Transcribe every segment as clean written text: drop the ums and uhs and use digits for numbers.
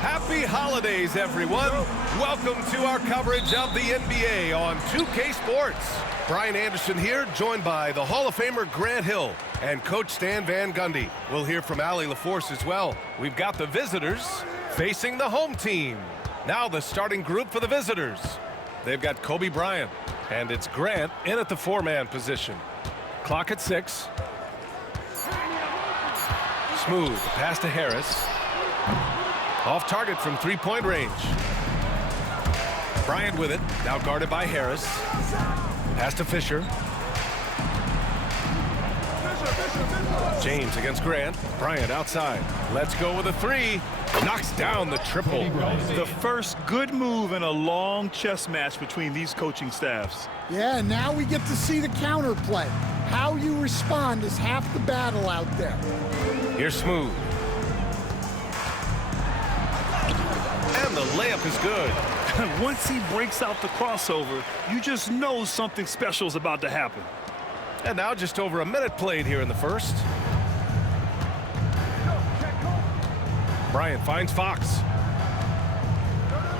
Happy holidays, everyone. Welcome to our coverage of the NBA on 2K Sports. Brian Anderson here, joined by the Hall of Famer Grant Hill and Coach Stan Van Gundy. We'll hear from Allie LaForce as well. We've got the visitors facing the home team. Now the starting group for the visitors. They've got Kobe Bryant, and it's Grant in at the four-man position. Clock at 6. Smooth pass to Harris. Off target from three-point range. Bryant with it, now guarded by Harris. Pass to Fisher. James against Grant. Bryant outside. Let's go with a three. Knocks down the triple. The first good move in a long chess match between these coaching staffs. Yeah, and now we get to see the counterplay. How you respond is half the battle out there. Here's Smooth. And the layup is good. Once he breaks out the crossover, you just know something special is about to happen. And now just over a minute played here in the first. Bryant finds Fox.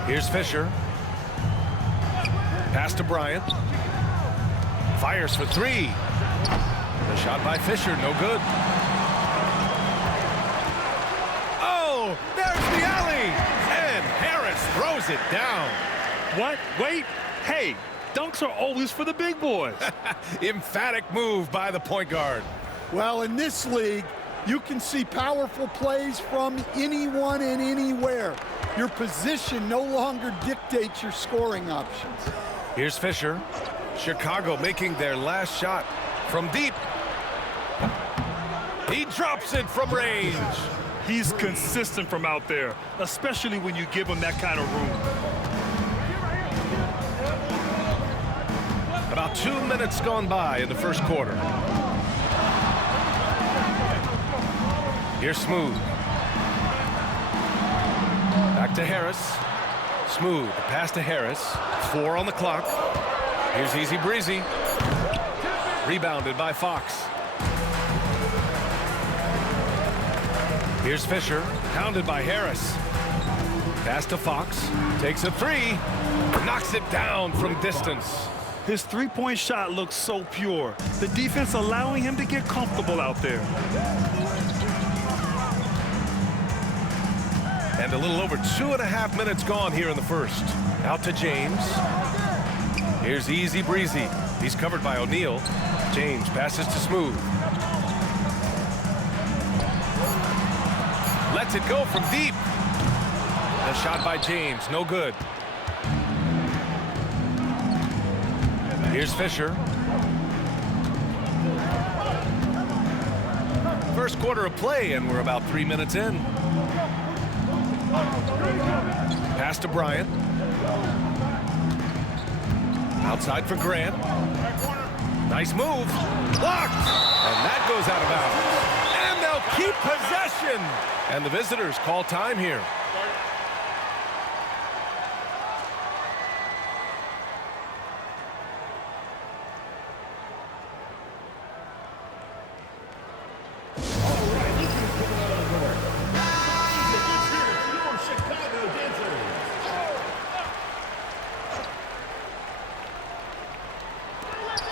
Here's Fisher. Pass to Bryant. Fires for three. The shot by Fisher, no good. Oh, there's the alley. And Harris throws it down. What? Wait. Hey, dunks are always for the big boys. Emphatic move by the point guard. Well, in this league, you can see powerful plays from anyone and anywhere. Your position no longer dictates your scoring options. Here's Fisher. Chicago making their last shot from deep. He drops it from range. He's consistent from out there, especially when you give him that kind of room. About 2 minutes gone by in the first quarter. Here's Smooth. Back to Harris. Smooth, pass to Harris. 4 on the clock. Here's Easy Breezy. Rebounded by Fox. Here's Fisher, pounded by Harris. Pass to Fox. Takes a three. Knocks it down from distance. His three-point shot looks so pure. The defense allowing him to get comfortable out there. And a little over 2.5 minutes gone here in the first. Out to James. Here's Easy Breezy. He's covered by O'Neal. James passes to Smooth. Lets it go from deep. The shot by James, no good. Here's Fisher. First quarter of play, and we're about 3 minutes in. Pass to Bryant. Outside for Grant. Nice move. Blocked! And that goes out of bounds. And they'll keep possession. And the visitors call time here.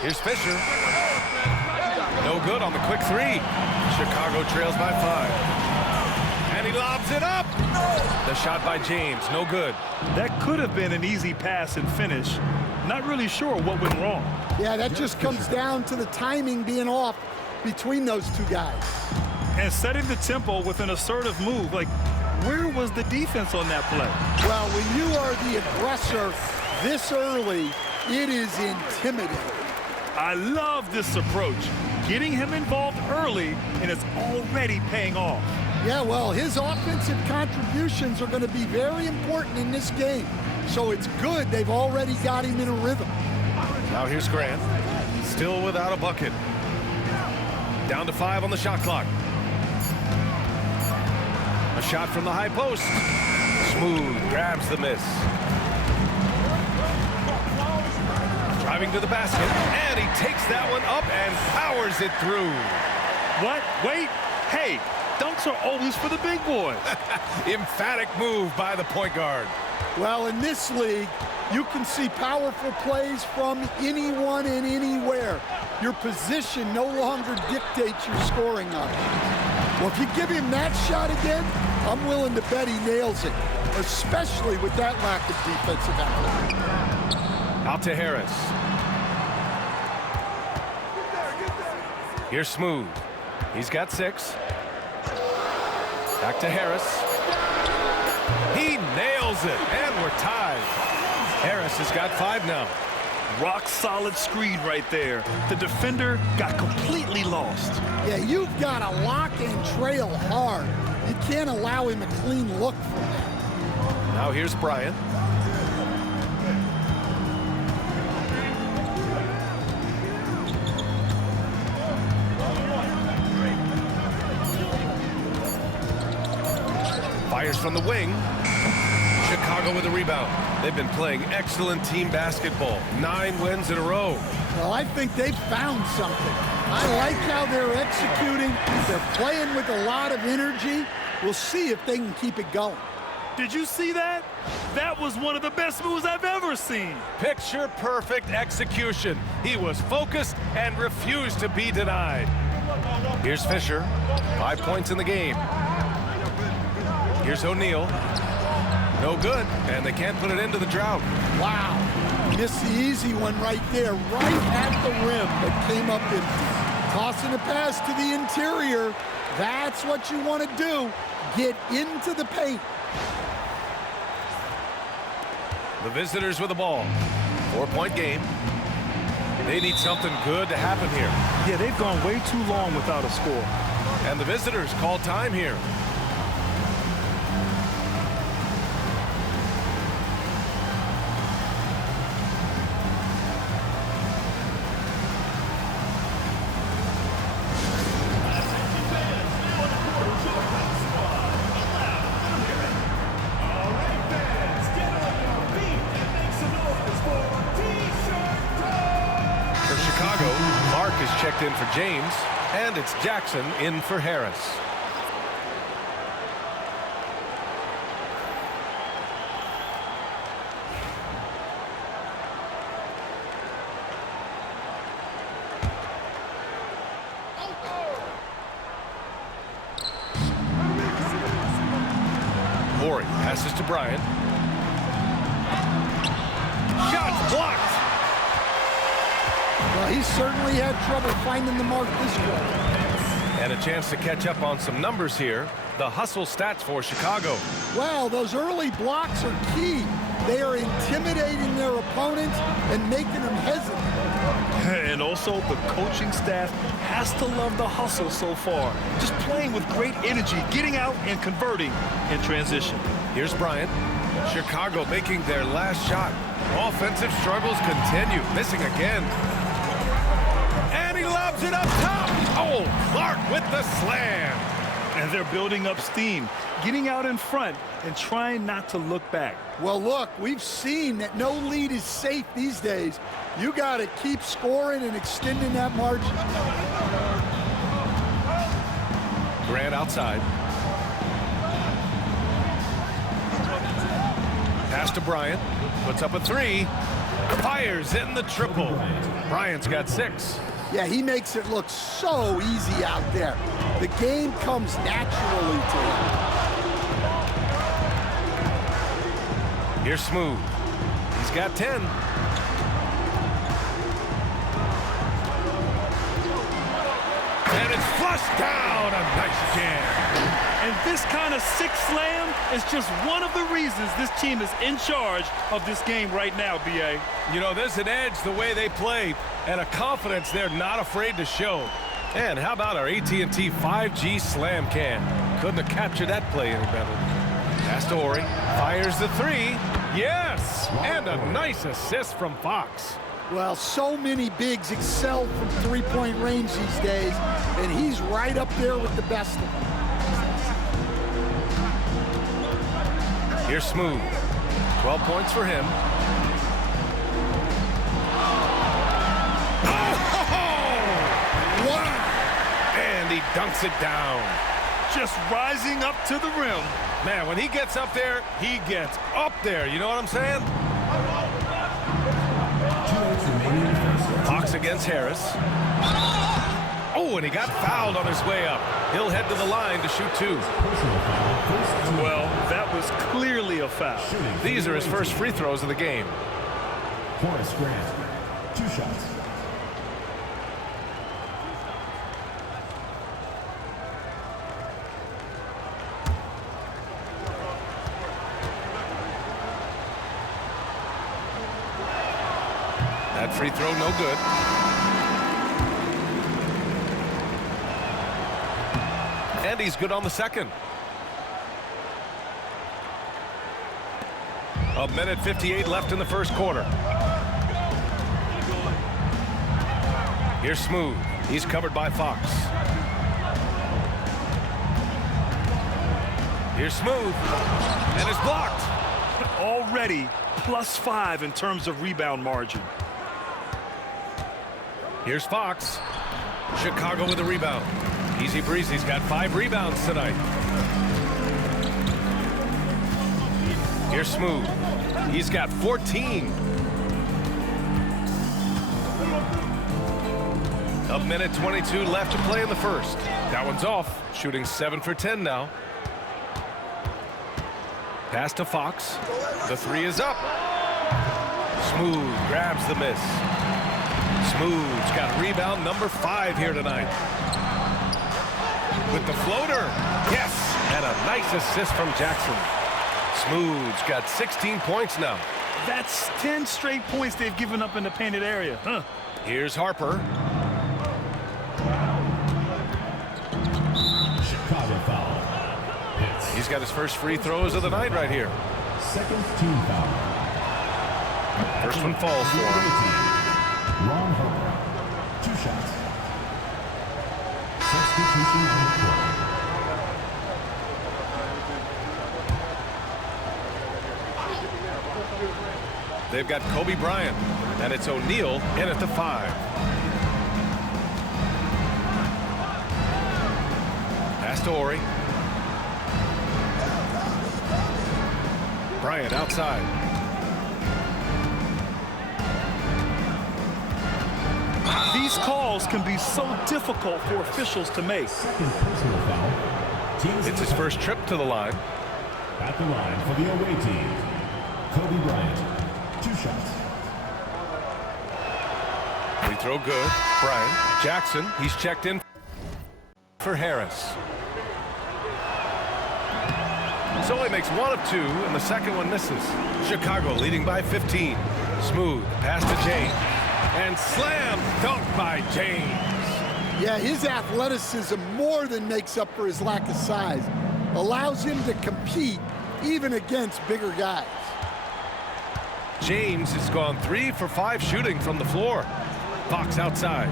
Here's Fisher. No good on the quick three. Chicago trails by 5. And he lobs it up. The shot by James, no good. That could have been an easy pass and finish. Not really sure what went wrong. Yeah, that just comes down to the timing being off between those two guys. And setting the tempo with an assertive move. Like, where was the defense on that play? Well, when you are the aggressor this early, it is intimidating. I love this approach. Getting him involved early, and it's already paying off. Yeah, well, his offensive contributions are going to be very important in this game. So it's good they've already got him in a rhythm. Now here's Grant. Still without a bucket. Down to 5 on the shot clock. A shot from the high post. Smooth, grabs the miss. Driving to the basket, and he takes that one up and powers it through. What? Wait. Hey, dunks are always for the big boys. Emphatic move by the point guard. Well, in this league, you can see powerful plays from anyone and anywhere. Your position no longer dictates your scoring options. Well, if you give him that shot again, I'm willing to bet he nails it, especially with that lack of defensive effort. Out to Harris. Here's Smooth. He's got 6. Back to Harris. He nails it, and we're tied. Harris has got 5 now. Rock solid screen right there. The defender got completely lost. Yeah, you've got to lock and trail hard. You can't allow him a clean look from that. Now here's Bryant. Fires from the wing. Chicago with a rebound. They've been playing excellent team basketball. 9 wins in a row. Well, I think they've found something. I like how they're executing. They're playing with a lot of energy. We'll see if they can keep it going. Did you see that? That was one of the best moves I've ever seen. Picture perfect execution. He was focused and refused to be denied. Here's Fisher. 5 points in the game. Here's O'Neal. No good, and they can't put it into the drought. Wow. Missed the easy one right there, right at the rim, but came up empty. Tossing a pass to the interior. That's what you want to do. Get into the paint. The visitors with the ball. 4-point game. They need something good to happen here. Yeah, they've gone way too long without a score. And the visitors call time here. Checked in for James, and it's Jackson in for Harris. Morey passes to Bryant. Shot blocked. Well, he certainly had trouble finding the mark this quarter. And a chance to catch up on some numbers here. The hustle stats for Chicago. Well, those early blocks are key. They are intimidating their opponents and making them hesitant. And also, the coaching staff has to love the hustle so far. Just playing with great energy, getting out and converting in transition. Here's Bryant. Chicago making their last shot. Offensive struggles continue. Missing again. And he lobs it up top. Oh, Clark with the slam. And they're building up steam, getting out in front and trying not to look back. Well, look, we've seen that no lead is safe these days. You got to keep scoring and extending that margin. Grant outside. Pass to Bryant. Puts up a 3. Fires in the triple. Bryant's got 6. Yeah, he makes it look so easy out there. The game comes naturally to him. Here's Smooth. He's got 10. And it's Flushed down. A nice jam. And this kind of sick slam is just one of the reasons this team is in charge of this game right now, B.A. You know, there's an edge the way they play and a confidence they're not afraid to show. And how about our AT&T 5G slam can? Couldn't have captured that play any better. Pass to Ori. Fires the three. Yes! And a nice assist from Fox. Well, so many bigs excel from three-point range these days, and he's right up there with the best of them. Here's Smooth. 12 points for him. Wow! And he dunks it down. Just rising up to the rim. Man, when he gets up there, he gets up there. You know what I'm saying? Fox against Harris. Oh, and he got fouled on his way up. He'll head to the line to shoot two. Well, that was clearly a foul. These are his first free throws of the game. Horace Grant, 2 shots. That free throw no good. And he's good on the second. A minute 58 left in the first quarter. Here's Smooth. He's covered by Fox. Here's Smooth. And it's blocked. Already +5 in terms of rebound margin. Here's Fox. Chicago with the rebound. Easy breezy's got 5 rebounds tonight. Here's Smooth. He's got 14. A minute 22 left to play in the first. That one's off. Shooting 7 for 10 now. Pass to Fox. The three is up. Smooth grabs the miss. Smooth's got rebound number 5 here tonight. With the floater. Yes! And a nice assist from Jackson. Smooth's got 16 points now. That's 10 straight points they've given up in the painted area. Here's Harper. Chicago foul. Hits. He's got his first free throws of the night right here. Second team foul. First one falls for him. Ron Harper, 2 shots. Substitution on the court. They've got Kobe Bryant, and it's O'Neal in at the 5. Pass to Ori. Bryant outside. These calls can be so difficult for officials to make. Second personal foul. Teams It's his first trip to the line. at the line for the away team. Kobe Bryant, 2 shots. Free throw good. Bryant. Jackson, he's checked in for Harris. So he makes 1 of 2, and the second one misses. Chicago leading by 15. Smooth. Pass to James. And slam dunk by James. Yeah, his athleticism more than makes up for his lack of size. Allows him to compete even against bigger guys. James has gone 3 for 5 shooting from the floor. Fox outside.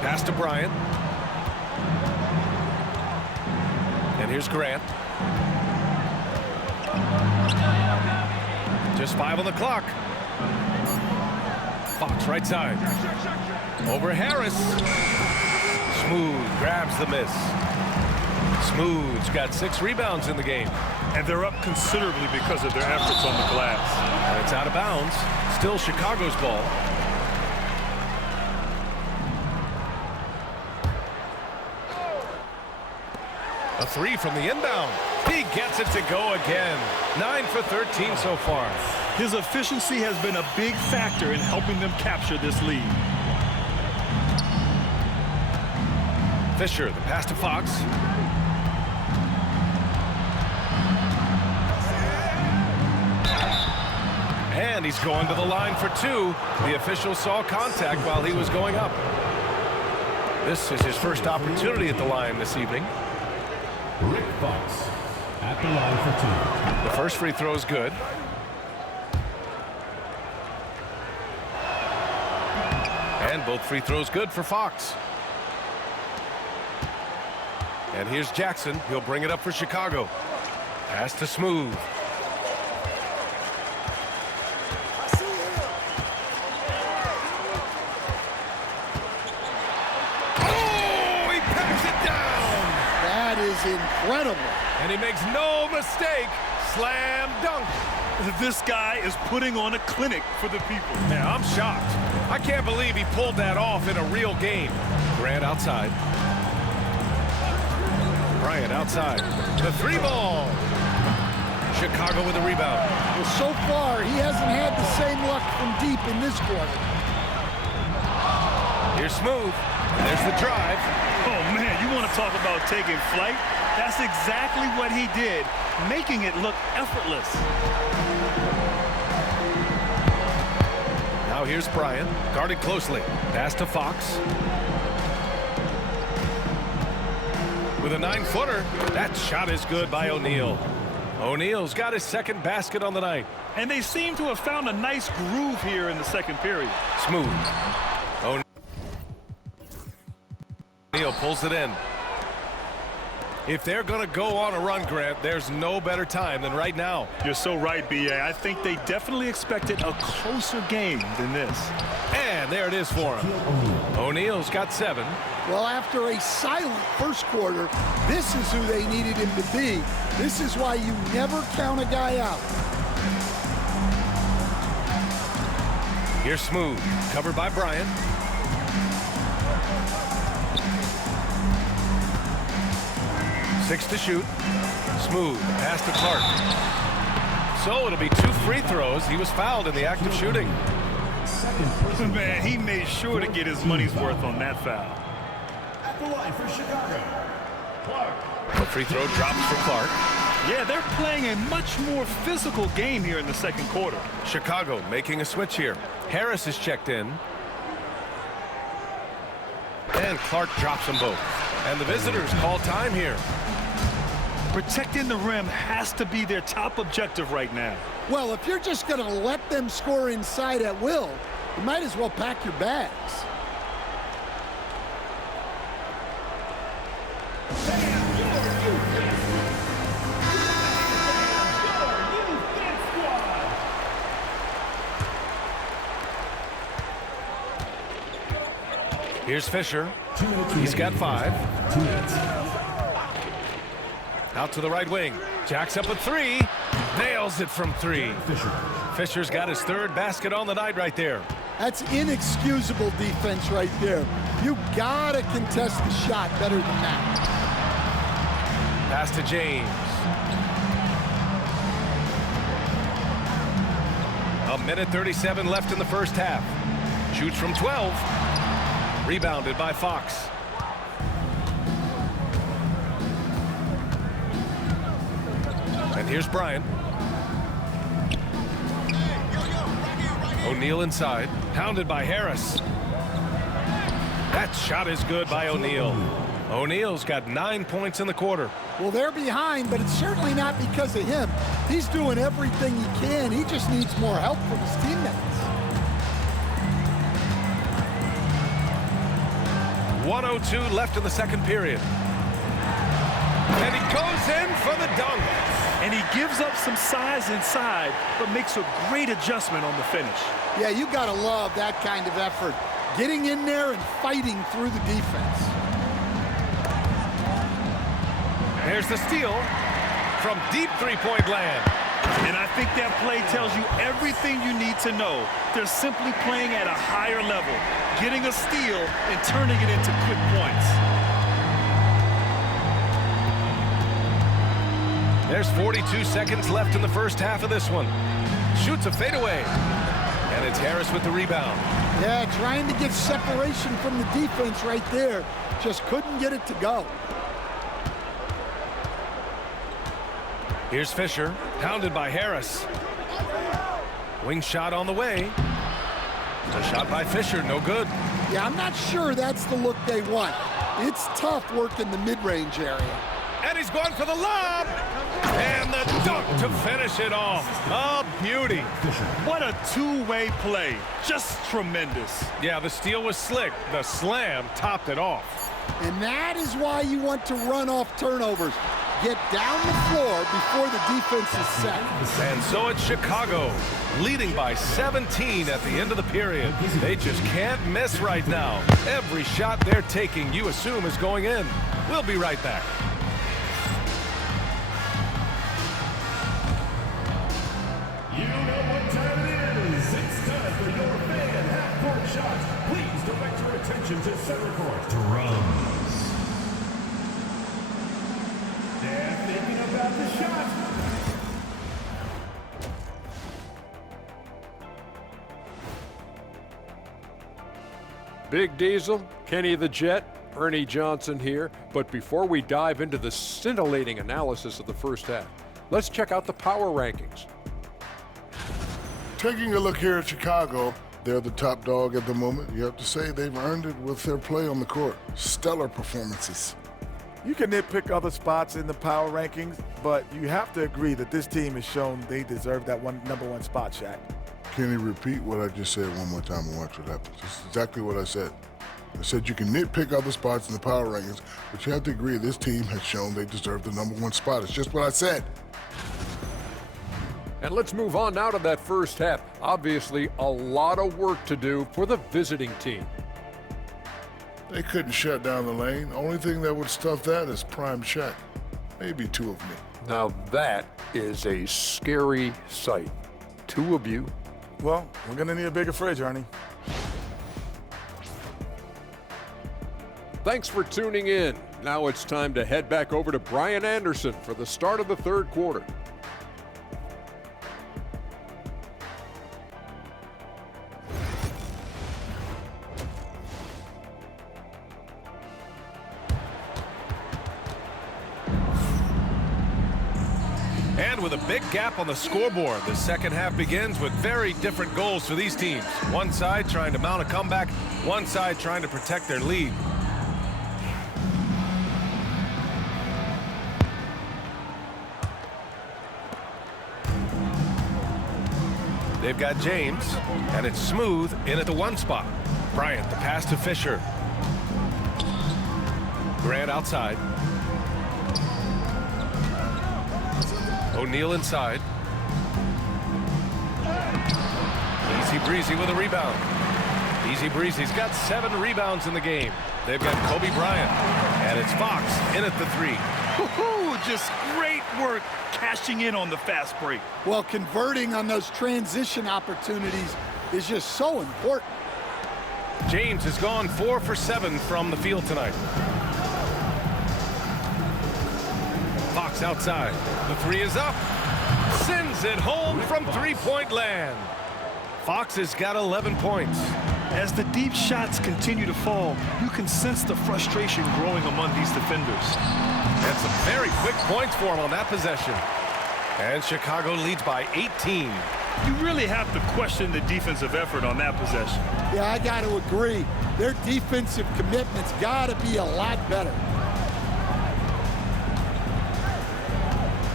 Pass to Bryant. And here's Grant. Just 5 on the clock. Fox right side. Over Harris. Smooth grabs the miss. Smooth's got 6 rebounds in the game. And they're up considerably because of their efforts on the glass. And it's out of bounds. Still Chicago's ball. A 3 from the inbound. He gets it to go again. 9 for 13 so far. His efficiency has been a big factor in helping them capture this lead. Fisher, the pass to Fox. And he's going to the line for two. The official saw contact while he was going up. This is his first opportunity at the line this evening. Rick Fox at the line for two. The first free throw is good. And both free throws good for Fox. And here's Jackson. He'll bring it up for Chicago. Pass to Smooth. Incredible. And he makes no mistake. Slam dunk. This guy is putting on a clinic for the people. Yeah, I'm shocked. I can't believe he pulled that off in a real game. Grant outside. Bryant outside. The three ball. Chicago with a rebound. Well, so far, he hasn't had the same luck from deep in this quarter. Here's Smooth. And there's the drive. Oh, man, you want to talk about taking flight? That's exactly what he did, making it look effortless. Now here's Bryant, guarded closely. Pass to Fox. With a 9-footer, that shot is good by O'Neal. O'Neal's got his second basket on the night. And they seem to have found a nice groove here in the second period. Smooth. O'Neal pulls it in. If they're going to go on a run, Grant, there's no better time than right now. You're so right, B.A. I think they definitely expected a closer game than this. And there it is for him. O'Neal's got 7. Well, after a silent first quarter, this is who they needed him to be. This is why you never count a guy out. Here's Smooth, covered by Bryant. Six to shoot. Smooth, pass to Clark. So it'll be 2 free throws. He was fouled in the act of shooting. Man, he made sure to get his money's worth on that foul. At the line for Chicago, Clark. The free throw drops for Clark. Yeah, they're playing a much more physical game here in the second quarter. Chicago making a switch here. Harris is checked in. And Clark drops them both. And the visitors call time here. Protecting the rim has to be their top objective right now. Well, if you're just going to let them score inside at will, you might as well pack your bags. Here's Fisher. He's got 5. 2 minutes. Out to the right wing. Jacks up a 3. Nails it from 3. Fisher's got his 3rd basket on the night right there. That's inexcusable defense right there. You gotta contest the shot better than that. Pass to James. A minute 37 left in the first half. Shoots from 12. Rebounded by Fox. And here's Bryant. O'Neal inside. Pounded by Harris. That shot is good by O'Neal. O'Neal's got 9 points in the quarter. Well, they're behind, but it's certainly not because of him. He's doing everything he can. He just needs more help from his teammates. 1:02 left in the second period. And he goes in for the dunk. And he gives up some size inside, but makes a great adjustment on the finish. Yeah, you got to love that kind of effort. Getting in there and fighting through the defense. There's the steal from deep three-point land. And I think that play tells you everything you need to know. They're simply playing at a higher level, getting a steal and turning it into quick points. There's 42 seconds left in the first half of this one. Shoots a fadeaway. And it's Harris with the rebound. Yeah, trying to get separation from the defense right there. Just couldn't get it to go. Here's Fisher, pounded by Harris. Wing shot on the way. The shot by Fisher, no good. Yeah, I'm not sure that's the look they want. It's tough work in the mid-range area. And he's going for the lob. And the dunk to finish it off. A beauty. What a two-way play. Just tremendous. Yeah, the steal was slick. The slam topped it off. And that is why you want to run off turnovers. Get down the floor before the defense is set. And so it's Chicago, leading by 17 at the end of the period. They just can't miss right now. Every shot they're taking, you assume, is going in. We'll be right back. You know what time it is. It's time for your fan half-court shots. Please direct your attention to center court. Drums. They're thinking about the shot. Big Diesel, Kenny the Jet, Ernie Johnson here. But before we dive into the scintillating analysis of the first half, let's check out the power rankings. Taking a look here at Chicago, they're the top dog at the moment. You have to say they've earned it with their play on the court. Stellar performances. You can nitpick other spots in the power rankings, but you have to agree that this team has shown they deserve that number one spot, Shaq. Can you repeat what I just said one more time and watch what happens? This is exactly what I said. I said you can nitpick other spots in the power rankings, but you have to agree this team has shown they deserve the number one spot. It's just what I said. And let's move on now to that first half. Obviously, a lot of work to do for the visiting team. They couldn't shut down the lane. Only thing that would stuff that is prime Shaq. Maybe two of me. Now that is a scary sight. Two of you. Well, we're going to need a bigger fridge, Ernie. Thanks for tuning in. Now it's time to head back over to Brian Anderson for the start of the third quarter. And with a big gap on the scoreboard, the second half begins with very different goals for these teams. One side trying to mount a comeback, one side trying to protect their lead. They've got James, and it's smooth in at the one spot. Bryant, the pass to Fisher. Grant outside. O'Neal inside. Easy Breezy with a rebound. Easy Breezy's got 7 rebounds in the game. They've got Kobe Bryant, and it's Fox in at the 3. Woo-hoo, just great work cashing in on the fast break. Well, converting on those transition opportunities is just so important. James has gone 4 for 7 from the field tonight. Fox outside. The 3 is up. Sends it home from three-point land. Fox has got 11 points. As the deep shots continue to fall, you can sense the frustration growing among these defenders. And some very quick points for him on that possession. And Chicago leads by 18. You really have to question the defensive effort on that possession. Yeah, I got to agree. Their defensive commitment's got to be a lot better.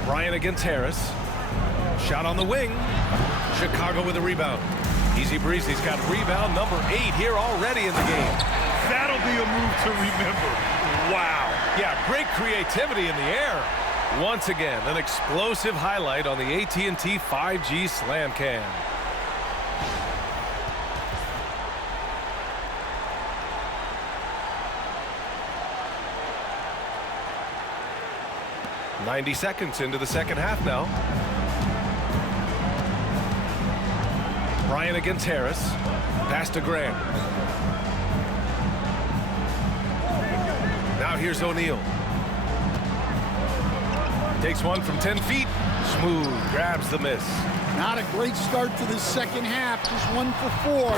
Bryant against Harris. Shot on the wing. Chicago with a rebound. Easy Breezy's got rebound number 8 here already in the game. That'll be a move to remember. Wow. Yeah, great creativity in the air. Once again, an explosive highlight on the AT&T 5G Slam Cam. "90 seconds into the second half now. Bryant against Harris. Pass to Grant. Now here's O'Neal. Takes one from 10 feet. Smooth. Grabs the miss. Not a great start to the second half, just 1 for 4.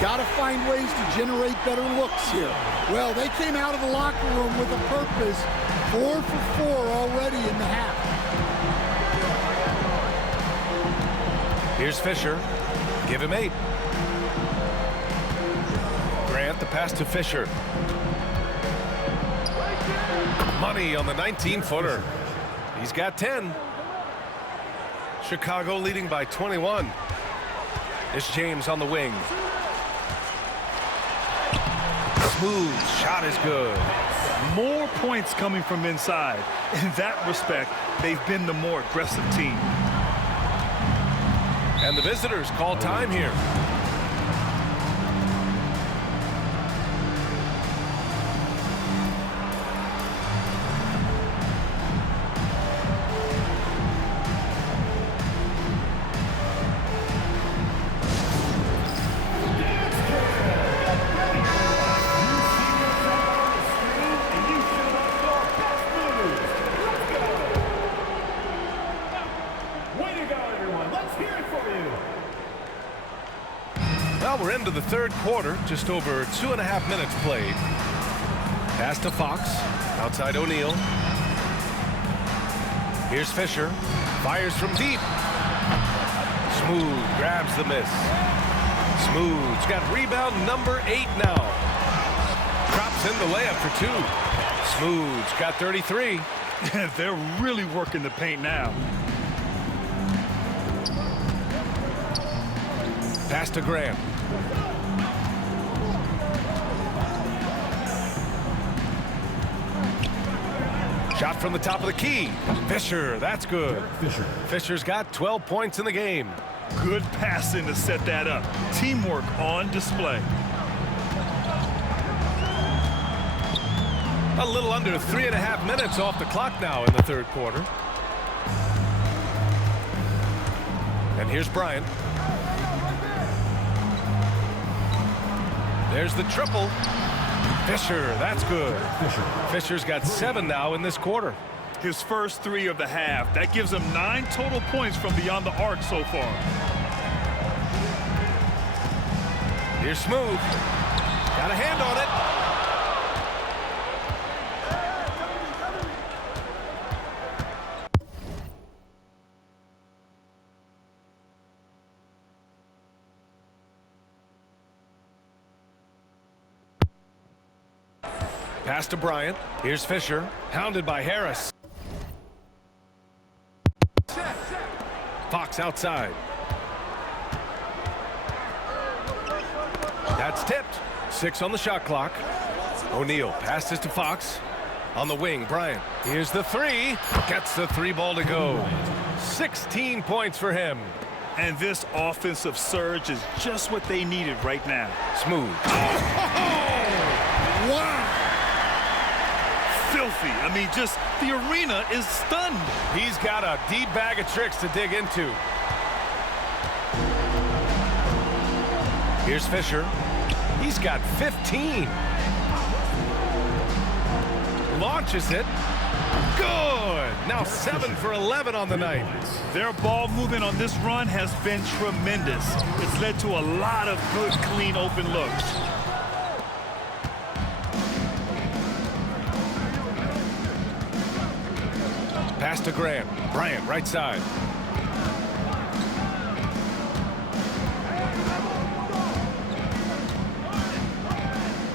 Got to find ways to generate better looks here. Well, they came out of the locker room with a purpose. 4 for 4 already in the half. Here's Fisher. Give him 8. Grant, the pass to Fisher. Money on the 19-footer. He's got 10. Chicago leading by 21. It's James on the wing. Smooth shot is good. More points coming from inside. In that respect, they've been the more aggressive team. And the visitors call time here. Well, we're into the third quarter, just over 2.5 minutes played. Pass to Fox, outside O'Neal. Here's Fisher, fires from deep. Smooth grabs the miss. Smooth's got rebound number 8 now. Drops in the layup for 2. Smooth's got 33. They're really working the paint now. Pass to Graham. Shot from the top of the key. Fisher, that's good. Fisher's got 12 points in the game. Good passing to set that up. Teamwork on display. A little under 3.5 minutes off the clock now in the third quarter. And here's Bryant. There's the triple. Fisher, that's good. Fisher's got 7 now in this quarter. His first 3 of the half. That gives him 9 total points from beyond the arc so far. Here's Smooth. Got a hand on it. Pass to Bryant. Here's Fisher, hounded by Harris. Fox outside. That's tipped. 6 on the shot clock. O'Neal passes to Fox. On the wing, Bryant. Here's the 3. Gets the 3 ball to go. 16 points for him. And this offensive surge is just what they needed right now. Smooth. Wow! Filthy. I mean, just the arena is stunned. He's got a deep bag of tricks to dig into. Here's Fisher. He's got 15. Launches it. Good. Now 7 for 11 on the night. Their ball movement on this run has been tremendous. It's led to a lot of good, clean, open looks. Pass to Graham. Bryant, right side.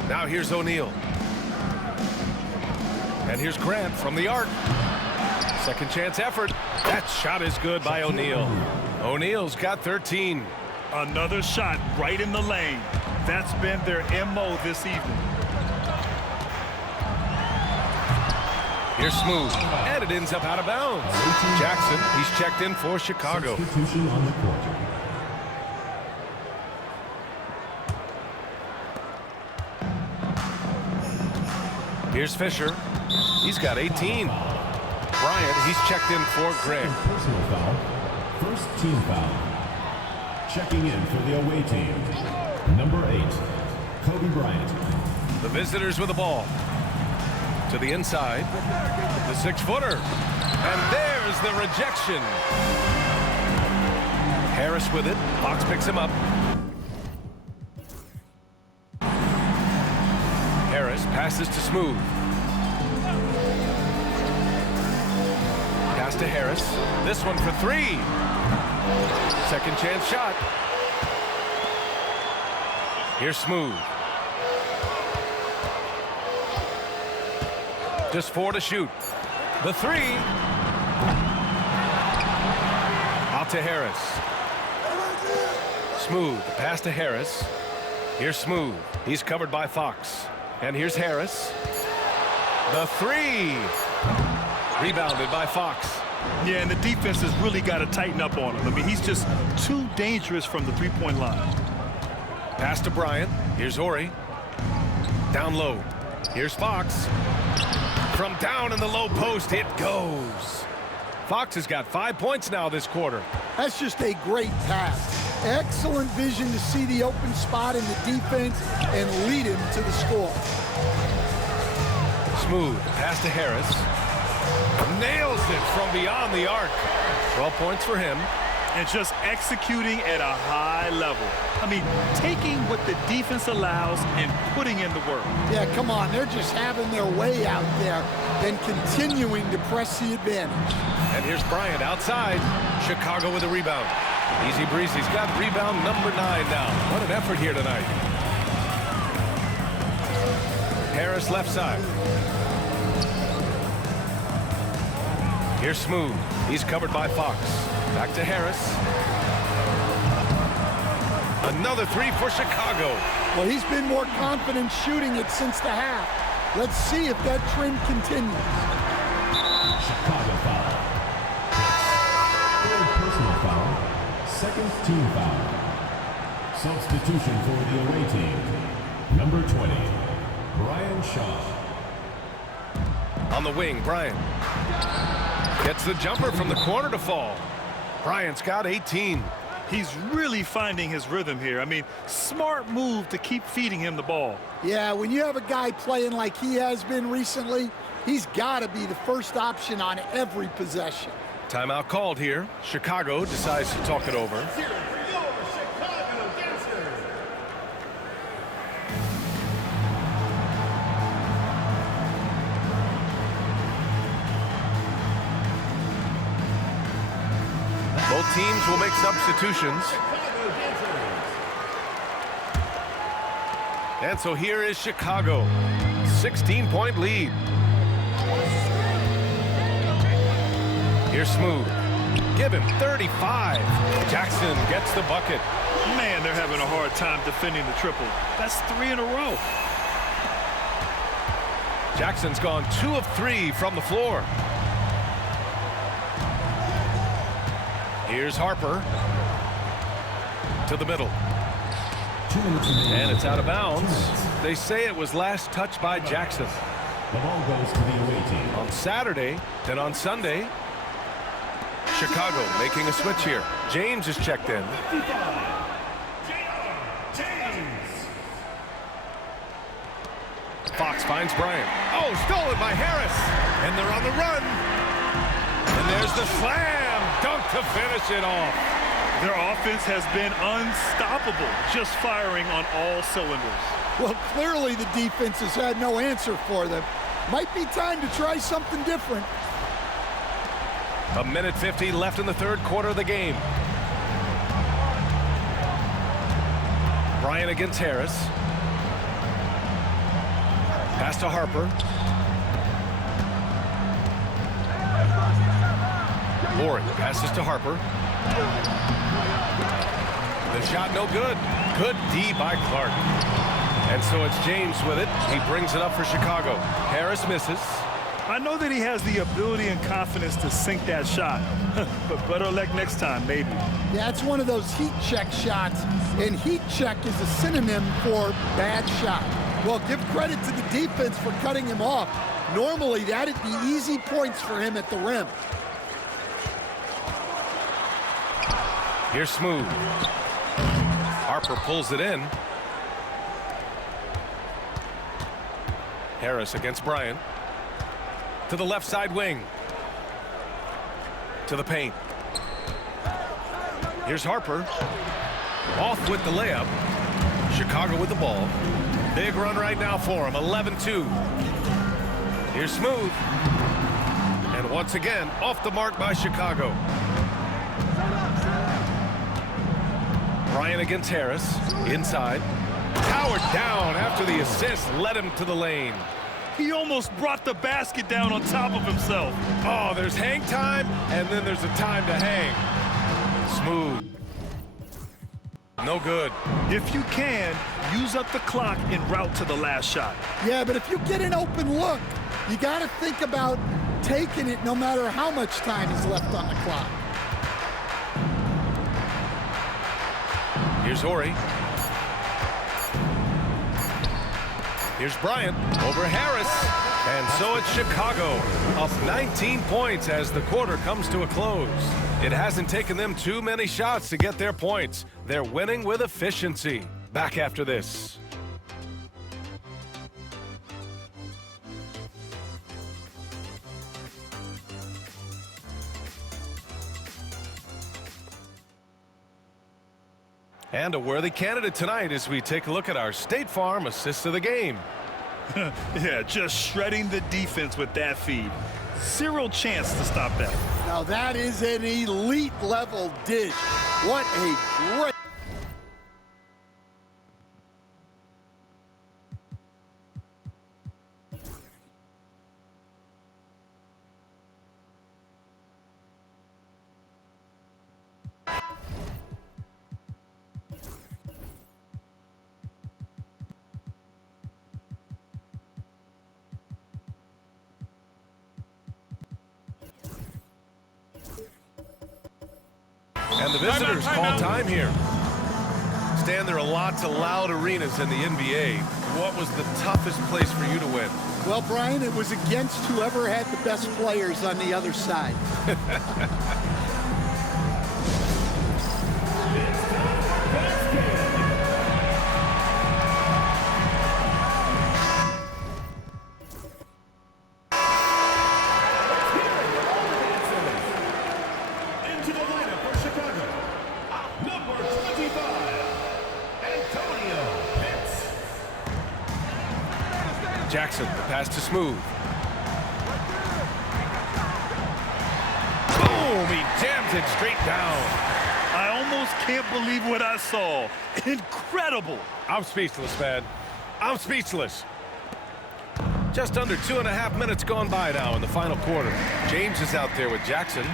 Now here's O'Neal. And here's Grant from the arc. Second chance effort. That shot is good by O'Neal. O'Neal's got 13. Another shot right in the lane. That's been their MO this evening. Here's Smooth, and it ends up out of bounds. Jackson, he's checked in for Chicago. Substitution on the court. Here's Fisher. He's got 18. Bryant, he's checked in for Graham. Personal foul. First team foul. Checking in for the away team. Number 8, Kobe Bryant. The visitors with the ball. To the inside. The 6-footer. And there's the rejection. Harris with it. Fox picks him up. Harris passes to Smooth. Pass to Harris. This one for 3. Second chance shot. Here's Smooth. Just 4 to shoot. The 3. Out to Harris. Smooth. The pass to Harris. Here's Smooth. He's covered by Fox. And here's Harris. The 3. Rebounded by Fox. Yeah, and the defense has really got to tighten up on him. I mean, he's just too dangerous from the three-point line. Pass to Bryant. Here's Ori. Down low. Here's Fox. From down in the low post, it goes. Fox has got 5 points now this quarter. That's just a great pass. Excellent vision to see the open spot in the defense and lead him to the score. Smooth. Pass to Harris. Nails it from beyond the arc. 12 points for him. And just executing at a high level. I mean, taking what the defense allows and putting in the work. Yeah, come on. They're just having their way out there and continuing to press the advantage. And here's Bryant outside. Chicago with a rebound. Easy breezy. He's got rebound number 9 now. What an effort here tonight. Harris left side. Here's Smooth. He's covered by Fox. Back to Harris. Another 3 for Chicago. Well, he's been more confident shooting it since the half. Let's see if that trend continues. Chicago foul. Third personal foul. Second team foul. Substitution for the away team. Number 20, Brian Shaw. On the wing, Bryant. Gets the jumper from the corner to fall. Bryant's got 18. He's really finding his rhythm here. I mean, smart move to keep feeding him the ball. Yeah, when you have a guy playing like he has been recently, he's got to be the first option on every possession. Timeout called here. Chicago decides to talk it over. Both teams will make substitutions. And so here is Chicago. 16-point lead. Here's Smooth. Give him 35. Jackson gets the bucket. Man, they're having a hard time defending the triple. That's 3 in a row. Jackson's gone 2 of 3 from the floor. Here's Harper to the middle. And it's out of bounds. They say it was last touched by Jackson. The ball goes to the away team. On Saturday, then on Sunday, Chicago making a switch here. James is checked in. Fox finds Bryant. Oh, stolen by Harris. And they're on the run. And there's the slam. Dunk to finish it off. Their offense has been unstoppable, just firing on all cylinders. Well, clearly the defense has had no answer for them. Might be time to try something different. 1:50 left in the third quarter of the game. Bryant against Harris. Pass to Harper. Ori passes to Harper. The shot no good. Good D by Clark. And so it's James with it. He brings it up for Chicago. Harris misses. I know that he has the ability and confidence to sink that shot, but better luck next time, maybe. Yeah, it's one of those heat check shots, and heat check is a synonym for bad shot. Well, give credit to the defense for cutting him off. Normally, that'd be easy points for him at the rim. Here's Smooth. Harper pulls it in. Harris against Bryant. To the left side wing. To the paint. Here's Harper. Off with the layup. Chicago with the ball. Big run right now for him. 11-2. Here's Smooth. And once again, off the mark by Chicago. Bryant against Harris. Inside. Powered down after the assist led him to the lane. He almost brought the basket down on top of himself. Oh, there's hang time, and then there's a time to hang. Smooth. No good. If you can, use up the clock en route to the last shot. Yeah, but if you get an open look, you got to think about taking it no matter how much time is left on the clock. Here's Horry. Here's Bryant over Harris. And so it's Chicago, up 19 points as the quarter comes to a close. It hasn't taken them too many shots to get their points. They're winning with efficiency. Back after this. And a worthy candidate tonight as we take a look at our State Farm assist of the game. Yeah, just shredding the defense with that feed. Zero chance to stop that. Now that is an elite level dish. What a great... And the visitors call time here. Stan, there are lots of loud arenas in the NBA. What was the toughest place for you to win? Well, Brian, it was against whoever had the best players on the other side. Into the lineup for Chicago, number 25, Antonio Pitts. Jackson, the pass to Smooth. Boom! He jams it straight down. I almost can't believe what I saw. Incredible. I'm speechless, man. I'm speechless. Just under 2.5 minutes gone by now in the final quarter. James is out there with Jackson.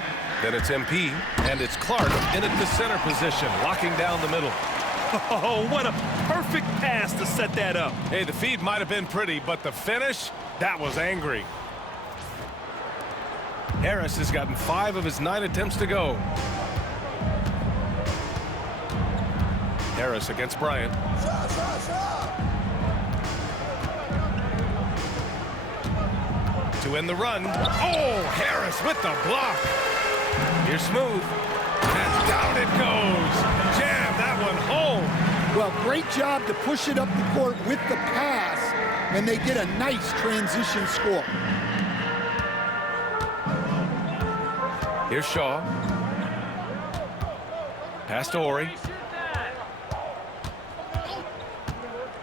Then it's MP, and it's Clark in at the center position, locking down the middle. Oh, what a perfect pass to set that up. Hey, the feed might have been pretty, but the finish, that was angry. Harris has gotten 5 of his 9 attempts to go. Harris against Bryant. To end the run. Oh, Harris with the block. Here's Smooth. And down it goes. Jam that one home. Well, great job to push it up the court with the pass, and they get a nice transition score. Here's Shaw. Pass to Horry.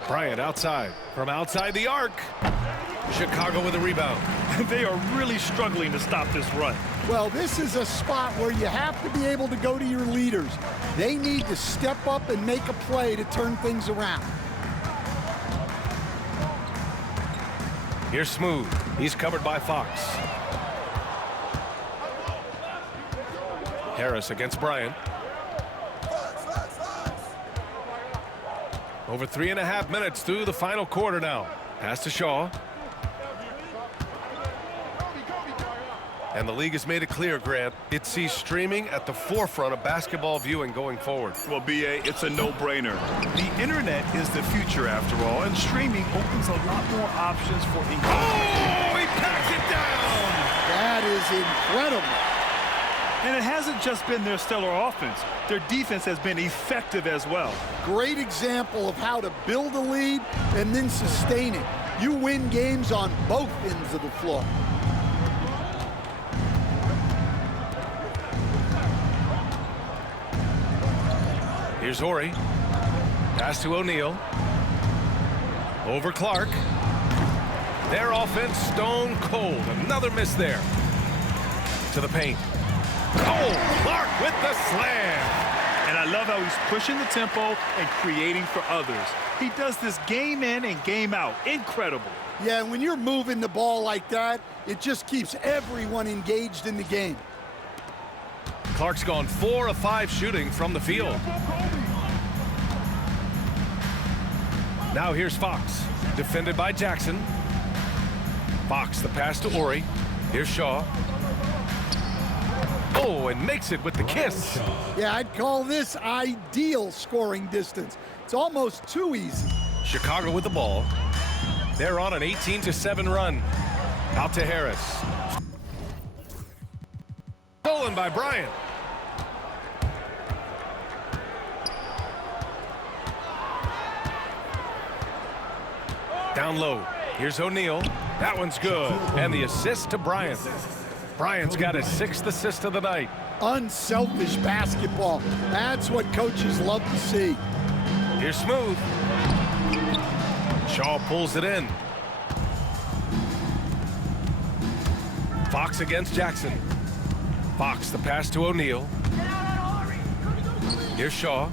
Bryant outside. From outside the arc. Chicago with a rebound. They are really struggling to stop this run. Well, this is a spot where you have to be able to go to your leaders. They need to step up and make a play to turn things around. Here's Smooth. He's covered by Fox. Harris against Bryant. Over 3.5 minutes through the final quarter now. Pass to Shaw. And the league has made it clear, Grant, it sees streaming at the forefront of basketball viewing going forward. Well, B.A., it's a no-brainer. The internet is the future, after all, and streaming opens a lot more options for engagement. Oh, he packs it down! That is incredible. And it hasn't just been their stellar offense. Their defense has been effective as well. Great example of how to build a lead and then sustain it. You win games on both ends of the floor. Here's Ori. Pass to O'Neal. Over Clark. Their offense stone cold. Another miss there. To the paint. Oh, Clark with the slam. And I love how he's pushing the tempo and creating for others. He does this game in and game out. Incredible. Yeah, and when you're moving the ball like that, it just keeps everyone engaged in the game. Clark's gone 4 of 5 shooting from the field. Now here's Fox, defended by Jackson. Fox, the pass to Ori. Here's Shaw. Oh, and makes it with the kiss. Yeah, I'd call this ideal scoring distance. It's almost too easy. Chicago with the ball. They're on an 18-7 run. Out to Harris. Stolen by Bryant. Down low. Here's O'Neal. That one's good. And the assist to Bryant. Bryant's got his 6th assist of the night. Unselfish basketball. That's what coaches love to see. Here's Smooth. Shaw pulls it in. Fox against Jackson. Fox, the pass to O'Neal. Here's Shaw.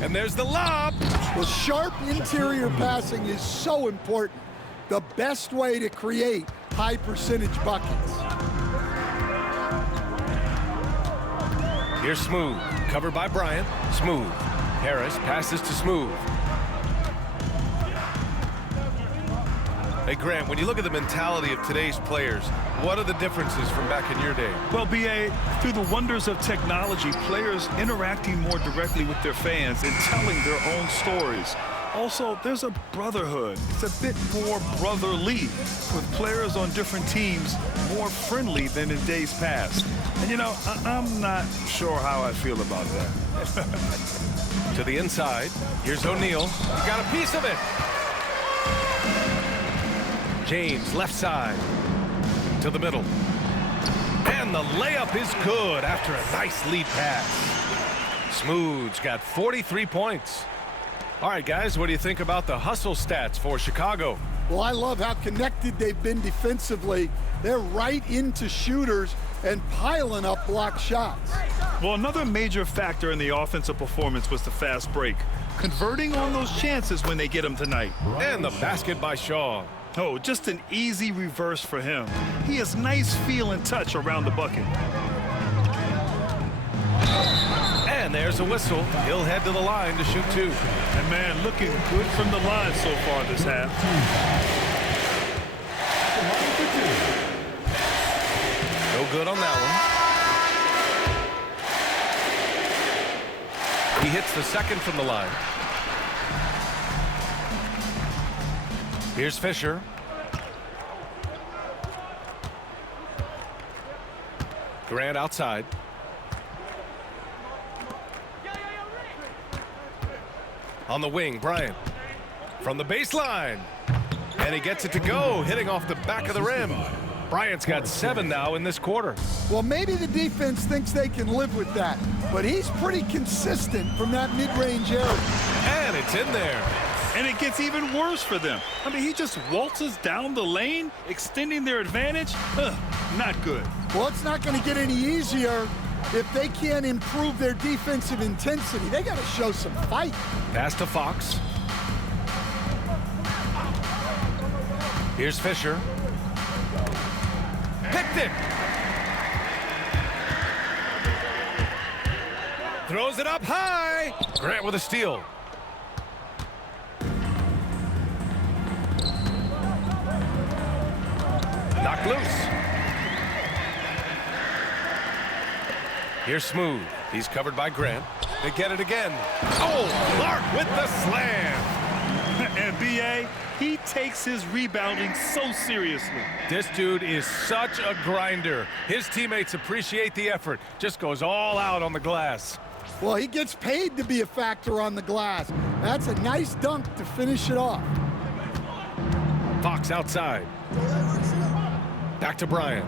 And there's the lob. Well, sharp interior passing is so important. The best way to create high percentage buckets. Here's Smooth, covered by Bryant. Smooth. Harris passes to Smooth. Hey, Grant, when you look at the mentality of today's players, what are the differences from back in your day? Well, B.A., through the wonders of technology, players interacting more directly with their fans and telling their own stories. Also, there's a brotherhood. It's a bit more brotherly, with players on different teams more friendly than in days past. And, you know, I'm not sure how I feel about that. To the inside. Here's O'Neal. He got a piece of it. James, left side. To the middle. And the layup is good after a nice lead pass. Smooth's got 43 points. All right, guys, what do you think about the hustle stats for Chicago? Well, I love how connected they've been defensively. They're right into shooters and piling up block shots. Well, another major factor in the offensive performance was the fast break, converting on those chances when they get them tonight. And the basket by Shaw. Oh, just an easy reverse for him. He has nice feel and touch around the bucket. And there's a whistle. He'll head to the line to shoot 2. And, man, looking good from the line so far this half. No good on that one. He hits the second from the line. Here's Fisher. Grant outside. On the wing, Bryant. From the baseline. And he gets it to go, hitting off the back of the rim. Bryant's got 7 now in this quarter. Well, maybe the defense thinks they can live with that, but he's pretty consistent from that mid-range area. And it's in there. And it gets even worse for them. I mean, he just waltzes down the lane, extending their advantage. Not good. Well, it's not going to get any easier if they can't improve their defensive intensity. They got to show some fight. Pass to Fox. Here's Fisher. Picked it. Throws it up high. Grant with a steal. Knocked loose. Here's Smooth. He's covered by Grant. They get it again. Oh, Clark with the slam. And B.A., he takes his rebounding so seriously. This dude is such a grinder. His teammates appreciate the effort. Just goes all out on the glass. Well, he gets paid to be a factor on the glass. That's a nice dunk to finish it off. Fox outside. Back to Bryant.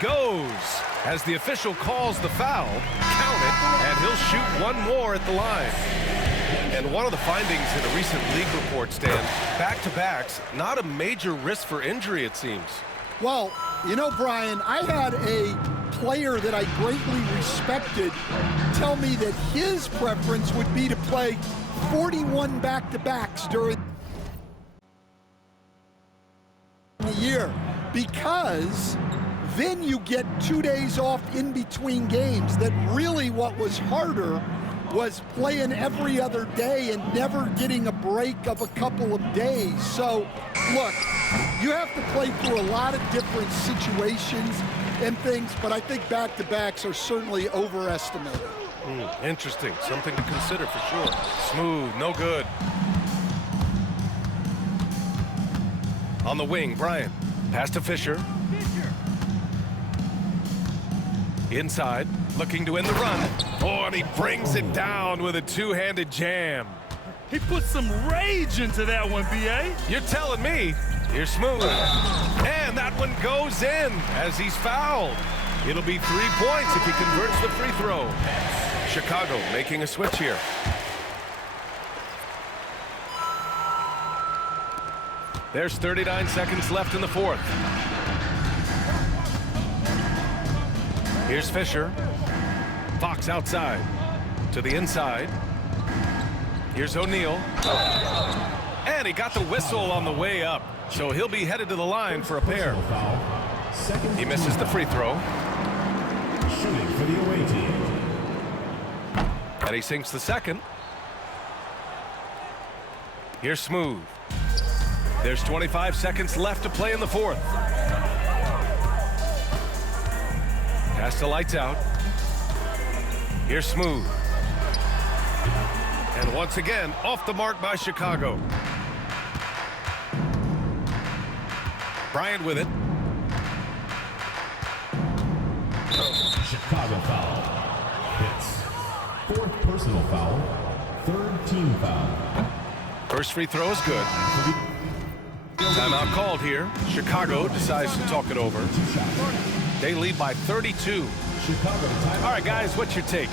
goes. As the official calls the foul, count it, and he'll shoot one more at the line. And one of the findings in a recent league report, Stan, back-to-backs, not a major risk for injury, it seems. Well, you know, Brian, I had a player that I greatly respected tell me that his preference would be to play 41 back-to-backs during the year, because then you get 2 days off in between games. That really what was harder was playing every other day and never getting a break of a couple of days. So, look, you have to play through a lot of different situations and things, but I think back-to-backs are certainly overestimated. Interesting. Something to consider for sure. Smooth, no good. On the wing, Bryant. Pass to Fisher. Inside, looking to end the run. Oh, and he brings it down with a two-handed jam. He put some rage into that one, B.A. You're telling me. Here's Smooth. And that one goes in as he's fouled. It'll be 3 points if he converts the free throw. Chicago making a switch here. There's 39 seconds left in the fourth. Here's Fisher. Fox outside. To the inside. Here's O'Neal. And he got the whistle on the way up. So he'll be headed to the line for a pair. He misses the free throw. Shooting for the away team. And he sinks the second. Here's Smooth. There's 25 seconds left to play in the fourth. Pass to lights out. Here's Smooth. And once again, off the mark by Chicago. Bryant with it. Chicago foul. Hits. Fourth personal foul. Third team foul. First free throw is good. Timeout called here. Chicago decides to talk it over. They lead by 32. Chicago timeout. All right, guys, what's your take?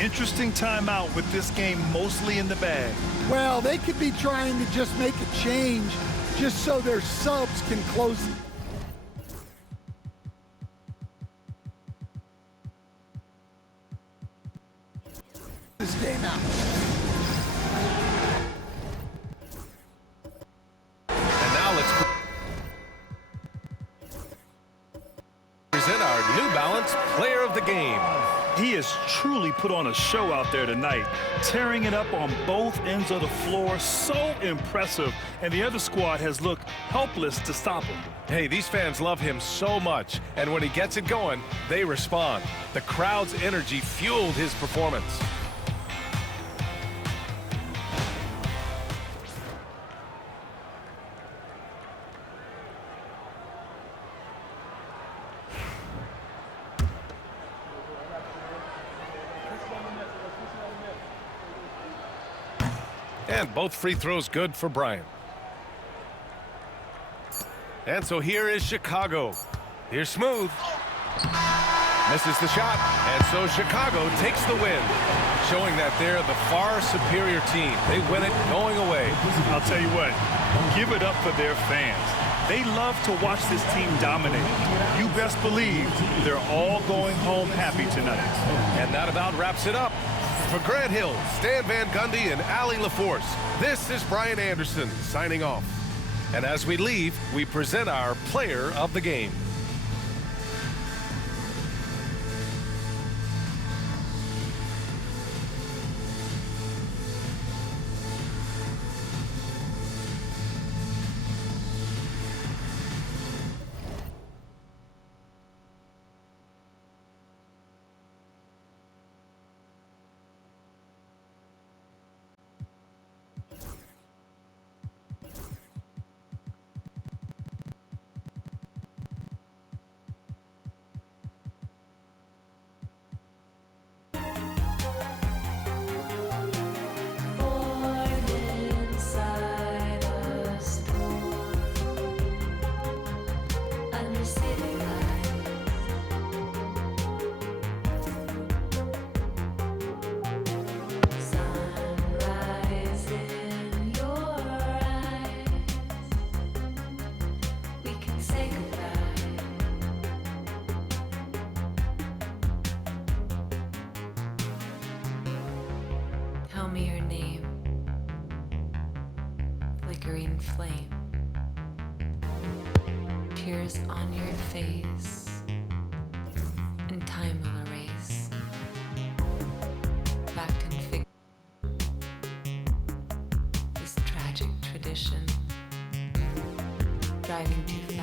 Interesting timeout with this game mostly in the bag. Well, they could be trying to just make a change just so their subs can close this game out. And now let's present our New Balance Player of the Game. He has truly put on a show out there tonight, tearing it up on both ends of the floor. So impressive, and the other squad has looked helpless to stop him. Hey, these fans love him so much, and when he gets it going, they respond. The crowd's energy fueled his performance. And both free throws good for Bryant. And so here is Chicago. Here's Smooth. Misses the shot. And so Chicago takes the win, showing that they're the far superior team. They win it going away. I'll tell you what, give it up for their fans. They love to watch this team dominate. You best believe they're all going home happy tonight. And that about wraps it up. For Grant Hill, Stan Van Gundy, and Allie LaForce, this is Brian Anderson signing off. And as we leave, we present our Player of the Game. flame. Tears on your face, and time will erase. Fact and fiction, this tragic tradition, driving too fast.